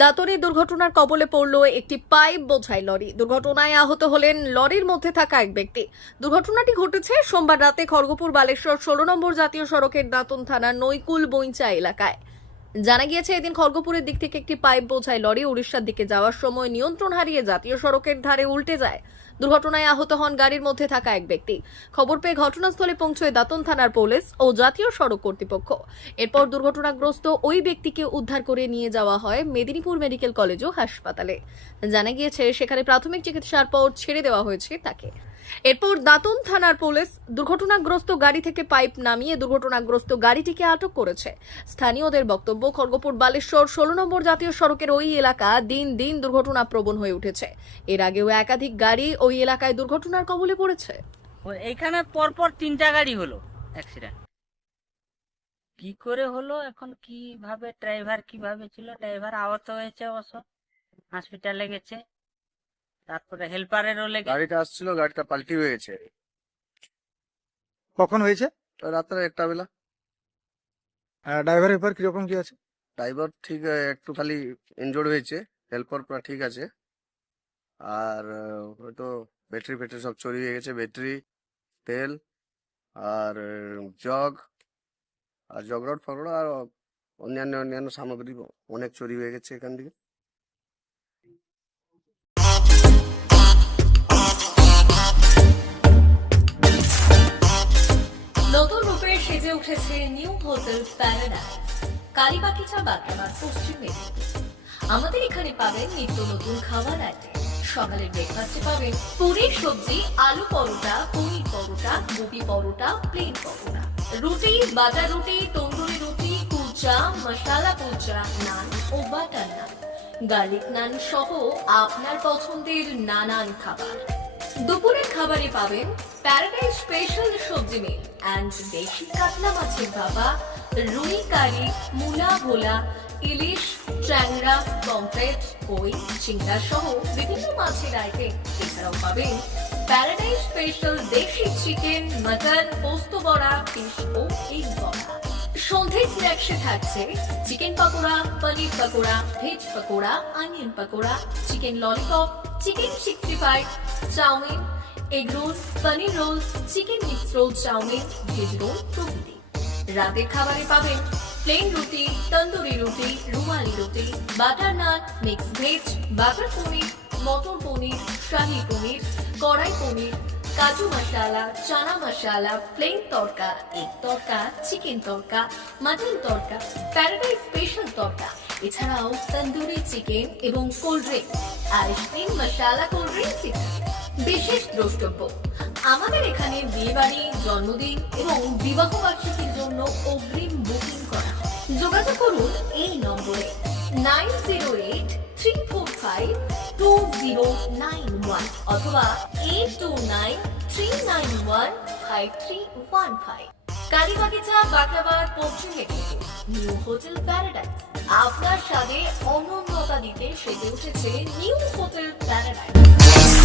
দাতনে দুর্ঘটনার কবলে পড়ল একটি পাইপ বোঝাই লরি। দুর্ঘটনায় আহত হলেন লরির মধ্যে থাকা এক ব্যক্তি। দুর্ঘটনাটি ঘটেছে সোমবার রাতে খড়গপুর বালেশ্বর ষোলো নম্বর জাতীয় সড়কের দাঁতন থানার নৈকুল বৈঞ্চা এলাকায়। জানা গিয়েছে, এদিন খড়গপুরের দিক থেকে একটি পাইপ বোঝাই লরি উড়িষ্যার দিকে যাওয়ার সময় নিয়ন্ত্রণ হারিয়ে জাতীয় সড়কের ধারে উল্টে যায়। দুর্ঘটনায় আহত হন গাড়ির মধ্যে থাকা এক ব্যক্তি। খবর পেয়ে ঘটনাস্থলে পৌঁছয় দাতন থানার পুলিশ ও জাতীয় সড়ক কর্তৃপক্ষ। এরপর দুর্ঘটনাগ্রস্ত ওই ব্যক্তিকে উদ্ধার করে নিয়ে যাওয়া হয় মেদিনীপুর মেডিকেল কলেজ ও হাসপাতালে। জানা গিয়েছে, সেখানে প্রাথমিক চিকিৎসার পর ছেড়ে দেওয়া হয়েছে তাকে। এরপর দাতন থানার পুলিশ দুর্ঘটনাগ্রস্ত গাড়ি থেকে পাইপ নামিয়ে দুর্ঘটনাগ্রস্ত গাড়িটিকে আটক করেছে। স্থানীয়দের বক্তব্য, খড়গপুর বালেশ্বর, ষোলো নম্বর জাতীয় সড়কের ওই এলাকা দিন দিন দুর্ঘটনা প্রবণ হয়ে উঠেছে। এর আগেও একাধিক গাড়ি ওই এলাকায় দুর্ঘটনার কবলে পড়েছে। ও এইখানে পরপর তিনটা গাড়ি হলো অ্যাক্সিডেন্ট কি করে হলো এখন, কীভাবে ড্রাইভার কীভাবে ছিল? ড্রাইভার আহত হয়েছে অবশ্য। হসপিটালে গেছে। তারপরে হেল্পারেরও লেগে গাড়িটা আসছিল গাড়িটা পাল্টি হয়ে গেছে কখন হয়েছে? তো রাত্রে একটা বেলা। ড্রাইভারের ব্যাপার কীরকম কি আছে? ড্রাইভার ঠিক একটু খালি ইনজোর্ড হয়েছে হেল্পার পুরো ঠিক আছে। আর হয়তো ব্যাটারি ফ্যাটারি সব চুরি হয়ে গেছে ব্যাটারি তেল আর জগ আর জগ রড ফগড় আর অন্যান্য অন্যান্য সামগ্রী অনেক চুরি হয়ে গেছে এখান থেকে। উঠেছে নিউ হোটেল প্যারাডাইস কালীবাগিচা বাগড়ামার পশ্চিম মেদিনীপুর। আমাদের এখানে পাবেন নিত্য নতুন খাবার আইটেম সকালের ব্রেকফাস্টে পাবেন পুরি সবজি, আলু পরোটা, পনির পরোটা, গোবি পরোটা প্লেন পরোটা। রুটি বাটার রুটি, তন্দুরি রুটি, কুলচা, মশালা কুলচা, নান ও বাটার নান। গার্লিক নান সহ আপনার পছন্দের নানান খাবার। দুপুরের খাবারে পাবেন প্যারাডাইজ স্পেশাল সবজি মিল। অ্যান্ড দেশি কাতলা মাছের বাবা, রুই কারি, মুলা ভোলা, ইলিশ, ট্যাংরা, পমফ্রেট, কই, চিংড়া সহ বিভিন্ন মাছের আইটেম এছাড়াও পাবেন paradise special desi chicken mutton পোস্ত বড়া ফিশ ও এগ বড়া। সন্ধে স্ন্যাক্সে থাকছে chicken pakora paneer pakora veg pakora onion pakora chicken lollipop chicken sixty five chow mein, egg roll, paneer roll, chicken mix roll, chow mein, veg roll প্রভৃতি। রাতের খাবারে পাবেন প্লেন রুটি, তন্দুরি রুটি, রুমালি রুটি butter naan mix veg butter paneer, matar paneer, shahi paneer, kadai paneer, kaju masala, chana masala plain tadka egg tadka chicken tadka mutton tadka paradise special tadka এছাড়াও tandoori chicken এবং cold drink ice cream masala cold drinks বিশেষ দ্রষ্টব্য, আমাদের এখানে বিয়েবাড়ি, জন্মদিন এবং বিবাহ বার্ষিকীর জন্য অগ্রিম বুকিং করা যোগাযোগ করুন এই নম্বরে nine zero eight three four five two zero nine one অথবা eight two nine three nine one five three one five Kalibagicha Baklabad Paschim Medinipur, new hotel paradise আপনার সাথে অনন্যতা দিতে সেজে উঠেছে নিউ হোটেল প্যারাডাইস।